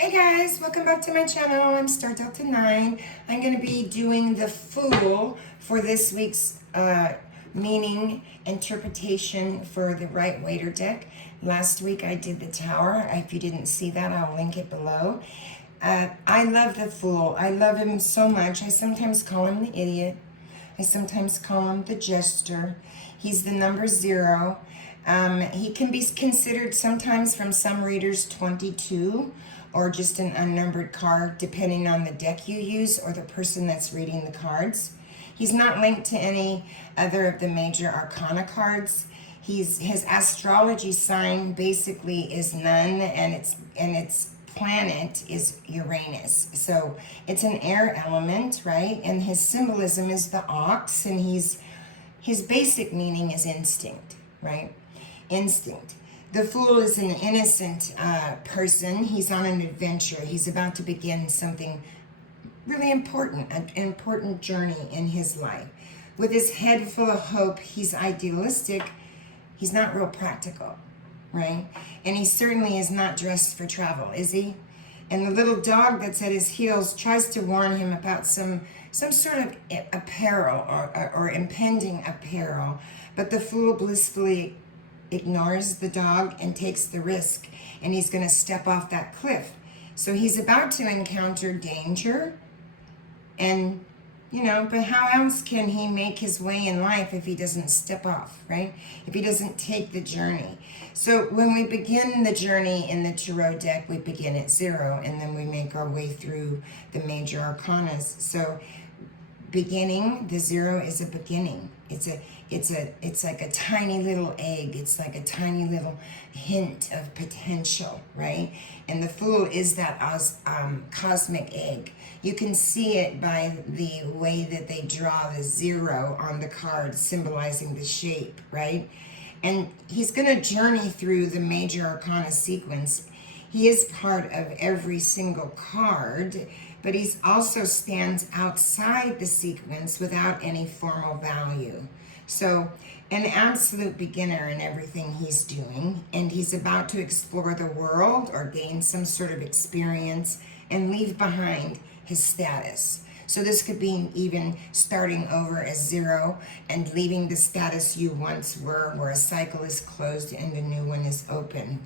Hey guys, welcome back to my channel. I'm Star Delta 9. I'm going to be doing the Fool for this week's meaning interpretation for the Right Waiter deck. Last week I did the Tower. If you didn't see that, I'll link it below. I love the Fool. I love him so much. I sometimes call him the Idiot. I sometimes call him the Jester. He's the number 0. He can be considered sometimes from some readers 22 or just an unnumbered card depending on the deck you use or the person that's reading the cards. He's not linked to any other of the major arcana cards. His astrology sign basically is Nun, and its planet is Uranus. So it's an air element, right? And his symbolism is the ox, and his basic meaning is instinct, right? Instinct. The Fool is an innocent person. He's on an adventure. He's about to begin something really important, an important journey in his life. With his head full of hope, he's idealistic. He's not real practical, right? And he certainly is not dressed for travel, is he? And the little dog that's at his heels tries to warn him about some sort of apparel or impending apparel. But the Fool blissfully ignores the dog and takes the risk, and he's going to step off that cliff. So he's about to encounter danger, and but how else can he make his way in life if he doesn't step off, right? If he doesn't take the journey. So when we begin the journey in the Tarot deck, we begin at 0, and then we make our way through the major arcanas. So beginning, the 0 is a beginning. It's like a tiny little egg. It's like a tiny little hint of potential, right? And the Fool is that cosmic egg. You can see it by the way that they draw the 0 on the card, symbolizing the shape, right? And he's going to journey through the major arcana sequence. He is part of every single card, but he also stands outside the sequence without any formal value. So an absolute beginner in everything he's doing, and he's about to explore the world or gain some sort of experience and leave behind his status. So this could be even starting over as 0 and leaving the status you once were, where a cycle is closed and a new one is open.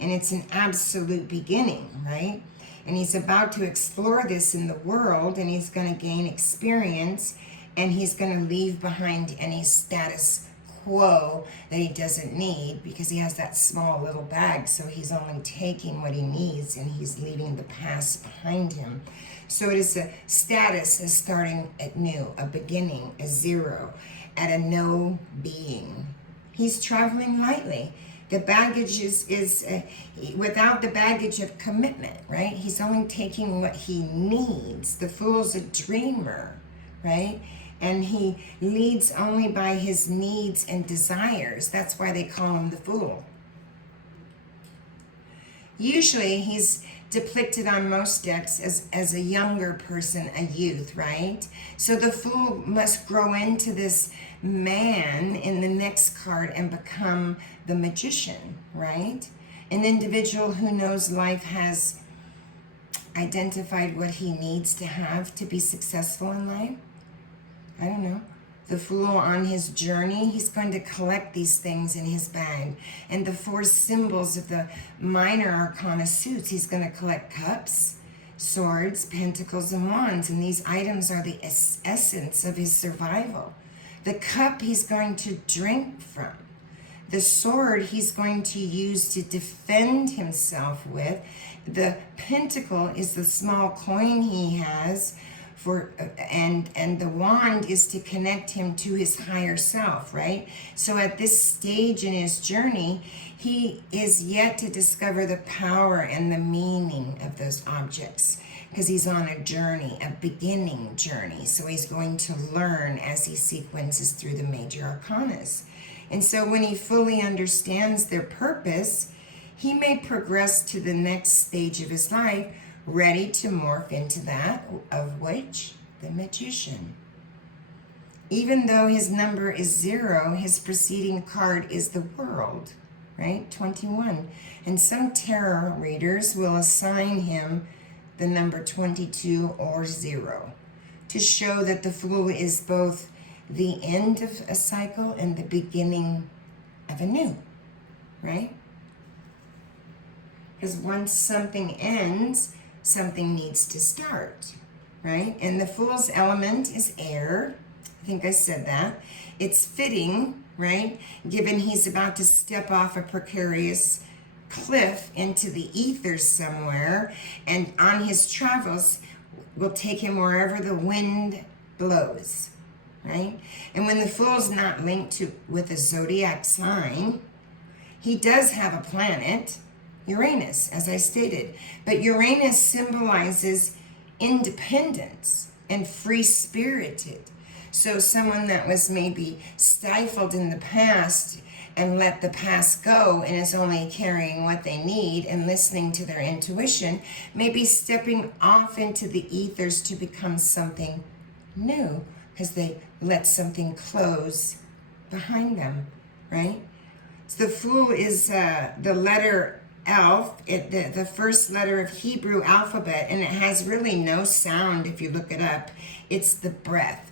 And it's an absolute beginning, right? And he's about to explore this in the world, and he's going to gain experience, and he's going to leave behind any status quo that he doesn't need, because he has that small little bag. So he's only taking what he needs, and he's leaving the past behind him. So it is a status is starting at new, a beginning, a 0, at a no being. He's traveling lightly. The baggage is without the baggage of commitment, right? He's only taking what he needs. The Fool's a dreamer, right? And he leads only by his needs and desires. That's why they call him the Fool. Usually he's depicted on most decks as a younger person, a youth, right? So the Fool must grow into this man in the next card and become the Magician, right? An individual who knows life, has identified what he needs to have to be successful in life. I don't know. The Fool on his journey, he's going to collect these things in his bag. And the 4 symbols of the minor arcana suits, he's going to collect cups, swords, pentacles, and wands. And these items are the essence of his survival. The cup he's going to drink from. The sword he's going to use to defend himself with. The pentacle is the small coin he has and the wand is to connect him to his higher self, right? So at this stage in his journey, he is yet to discover the power and the meaning of those objects, because he's on a journey, a beginning journey. So he's going to learn as he sequences through the major arcanas. And so when he fully understands their purpose, he may progress to the next stage of his life, ready to morph into that of which? The Magician. Even though his number is 0, his preceding card is the World, right? 21. And some tarot readers will assign him the number 22 or 0 to show that the Fool is both the end of a cycle and the beginning of a new, right? Because once something ends, something needs to start, right? And the Fool's element is air. I think I said that. It's fitting, right? Given he's about to step off a precarious cliff into the ethers somewhere, and on his travels will take him wherever the wind blows, right? And when the Fool's not linked to with a zodiac sign, he does have a planet, Uranus, as I stated. But Uranus symbolizes independence and free-spirited. So someone that was maybe stifled in the past and let the past go and is only carrying what they need and listening to their intuition may be stepping off into the ethers to become something new because they let something close behind them, right? So the Fool is the letter Aleph, the first letter of Hebrew alphabet, and it has really no sound if you look it up. It's the breath.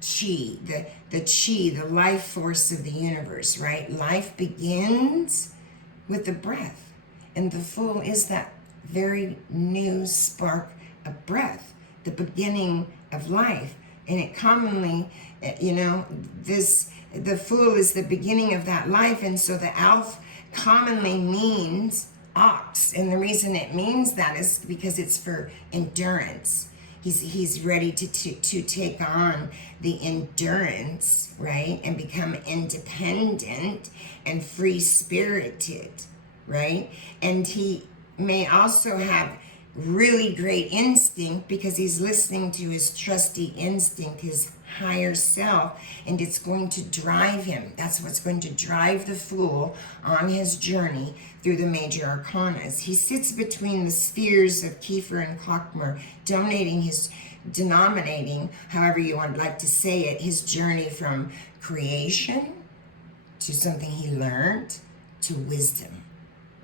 Chi, the chi, the life force of the universe, right? Life begins with the breath. And the Fool is that very new spark of breath, the beginning of life. And it commonly, the Fool is the beginning of that life. And so the Aleph commonly means ox. And the reason it means that is because it's for endurance. He's ready to take on the endurance, right? And become independent and free-spirited, right? And he may also have really great instinct because he's listening to his trusty instinct, his higher self, and it's going to drive him. That's what's going to drive the Fool on his journey through the major arcanas. He sits between the spheres of Kiefer and Klokmer, denominating, however you would like to say it, his journey from creation to something he learned to wisdom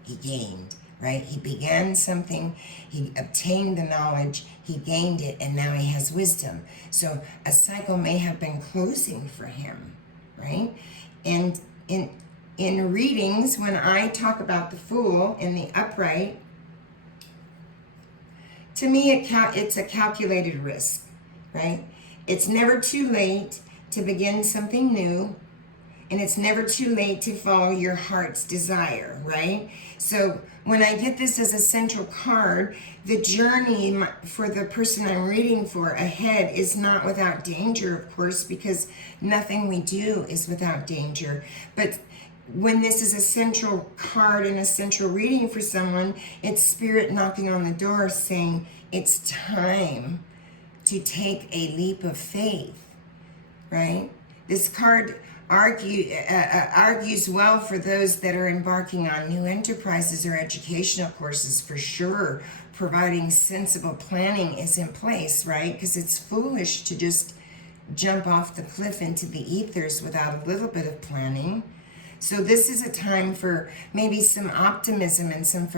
he gained, right? He began something, he obtained the knowledge, he gained it, and now he has wisdom. So a cycle may have been closing for him, right? And in readings, when I talk about the Fool in the upright, to me it's a calculated risk, right? It's never too late to begin something new, and it's never too late to follow your heart's desire, right? So when I get this as a central card, the journey for the person I'm reading for ahead is not without danger, of course, because nothing we do is without danger. But when this is a central card and a central reading for someone, it's spirit knocking on the door saying it's time to take a leap of faith, right? This card argues well for those that are embarking on new enterprises or educational courses, for sure. Providing sensible planning is in place, right? Because it's foolish to just jump off the cliff into the ethers without a little bit of planning. So this is a time for maybe some optimism and some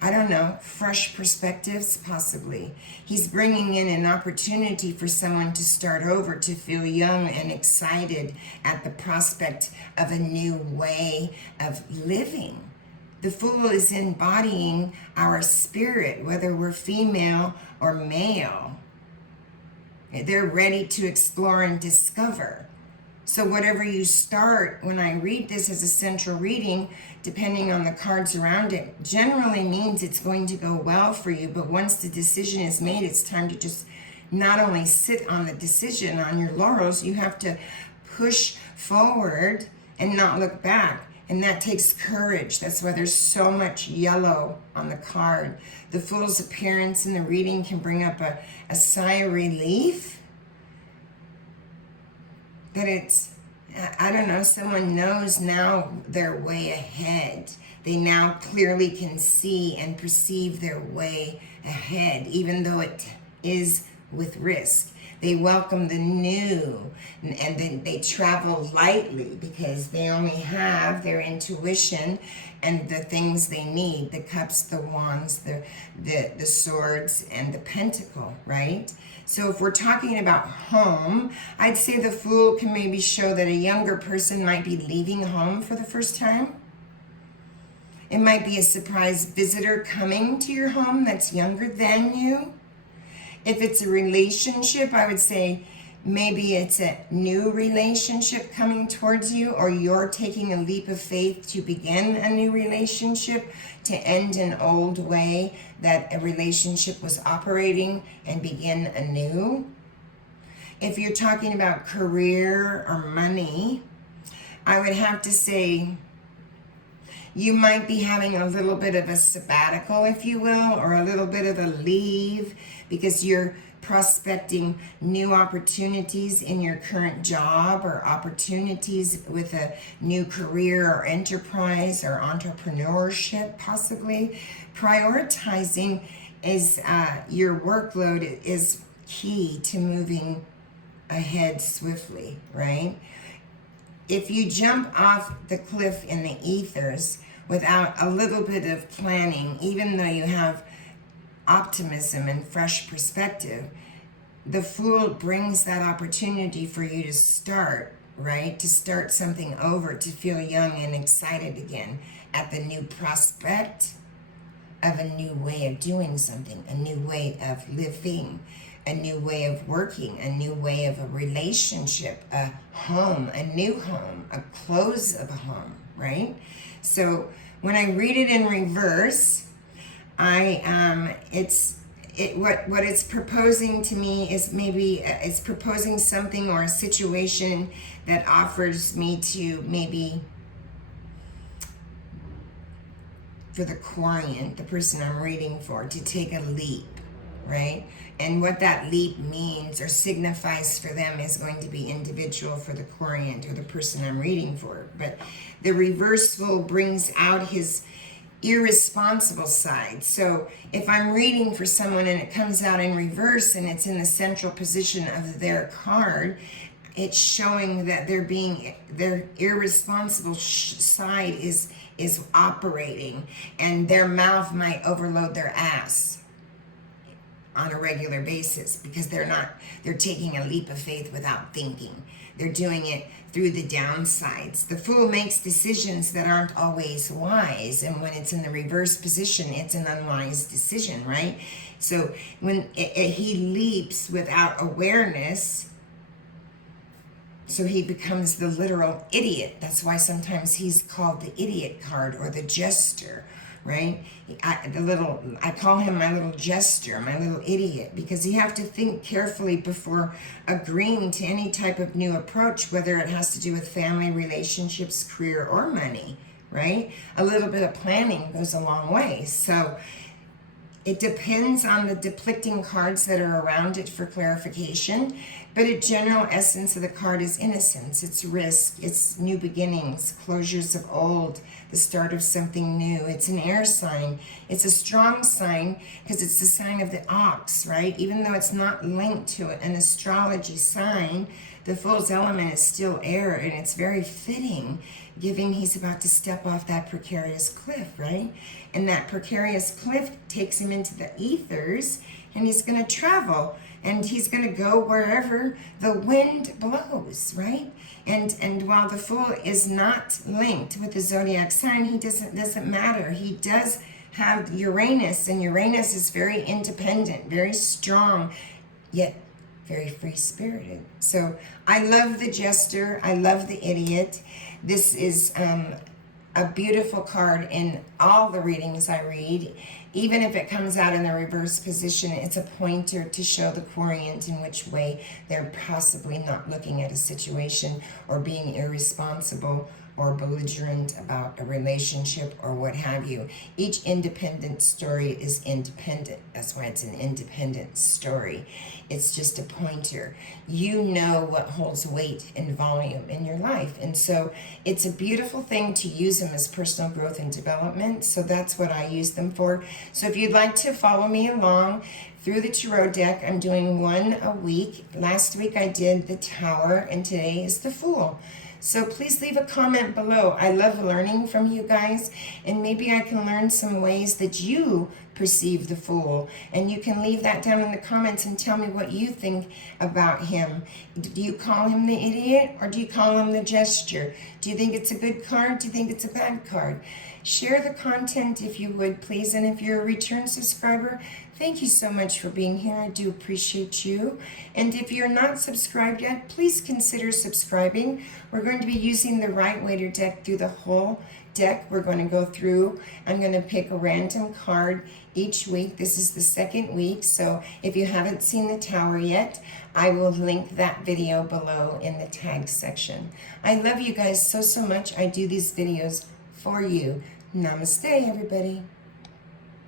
I don't know, fresh perspectives possibly. He's bringing in an opportunity for someone to start over, to feel young and excited at the prospect of a new way of living. The Fool is embodying our spirit, whether we're female or male. They're ready to explore and discover. So whatever you start, when I read this as a central reading, depending on the cards around it, generally means it's going to go well for you. But once the decision is made, it's time to just not only sit on the decision, on your laurels, you have to push forward and not look back. And that takes courage. That's why there's so much yellow on the card. The Fool's appearance in the reading can bring up a sigh of relief. That it's, I don't know, someone knows now their way ahead. They now clearly can see and perceive their way ahead, even though it is with risk. They welcome the new, and then they travel lightly because they only have their intuition and the things they need, the cups, the wands, the swords, and the pentacle, right? So if we're talking about home, I'd say the Fool can maybe show that a younger person might be leaving home for the first time. It might be a surprise visitor coming to your home that's younger than you. If it's a relationship, I would say maybe it's a new relationship coming towards you, or you're taking a leap of faith to begin a new relationship, to end an old way that a relationship was operating and begin anew. If you're talking about career or money, I would have to say you might be having a little bit of a sabbatical, if you will, or a little bit of a leave because you're prospecting new opportunities in your current job, or opportunities with a new career or enterprise or entrepreneurship, possibly. Prioritizing is your workload is key to moving ahead swiftly, right? If you jump off the cliff in the ethers without a little bit of planning, even though you have optimism and fresh perspective, the Fool brings that opportunity for you to start, right? To start something over, to feel young and excited again at the new prospect of a new way of doing something, a new way of living, a new way of working, a new way of a relationship, a home, a new home, a close of a home, right? So when I read it in reverse, what it's proposing to me is maybe it's proposing something or a situation that offers me to maybe, for the querent, the person I'm reading for, to take a leap, right? And what that leap means or signifies for them is going to be individual for the querent or the person I'm reading for. But the reverse Fool brings out his irresponsible side. So if I'm reading for someone and it comes out in reverse and it's in the central position of their card, it's showing that their irresponsible side is operating, and their mouth might overload their ass on a regular basis because they're taking a leap of faith without thinking. They're doing it through the downsides. The Fool makes decisions that aren't always wise, and when it's in the reverse position, it's an unwise decision, right? So when he leaps without awareness, so he becomes the literal idiot. That's why sometimes he's called the idiot card or the jester, right? I call him my little jester, my little idiot, because you have to think carefully before agreeing to any type of new approach, whether it has to do with family, relationships, career, or money, right? A little bit of planning goes a long way. So it depends on the depicting cards that are around it for clarification, but a general essence of the card is innocence, it's risk, it's new beginnings, closures of old, the start of something new. It's an air sign. It's a strong sign because it's the sign of the ox, right? Even though it's not linked to an astrology sign, the Fool's element is still air, and it's very fitting, given he's about to step off that precarious cliff, right? And that precarious cliff takes him into the ethers, and he's going to travel, and he's going to go wherever the wind blows, right? And while the Fool is not linked with the zodiac sign, he doesn't matter. He does have Uranus, and Uranus is very independent, very strong, yet very free-spirited. So I love the jester. I love the idiot. This is a beautiful card in all the readings I read. Even if it comes out in the reverse position, it's a pointer to show the querent in which way they're possibly not looking at a situation or being irresponsible or belligerent about a relationship or what have you. Each independent story is independent. That's why it's an independent story. It's just a pointer. You know what holds weight and volume in your life. And so it's a beautiful thing to use them as personal growth and development. So that's what I use them for. So if you'd like to follow me along through the tarot deck, I'm doing one a week. Last week I did the Tower, and today is the Fool. So please leave a comment below. I love learning from you guys, and maybe I can learn some ways that you perceive the Fool. And you can leave that down in the comments and tell me what you think about him. Do you call him the idiot, or do you call him the gesture? Do you think it's a good card? Do you think it's a bad card? Share the content if you would, please. And if you're a return subscriber, thank you so much for being here. I do appreciate you. And if you're not subscribed yet, please consider subscribing. We're going to be using the Right-Waiter deck through the whole deck. We're going to go through. I'm going to pick a random card each week. This is the second week. So if you haven't seen the Tower yet, I will link that video below in the tag section. I love you guys so much. I do these videos for you. Namaste, everybody.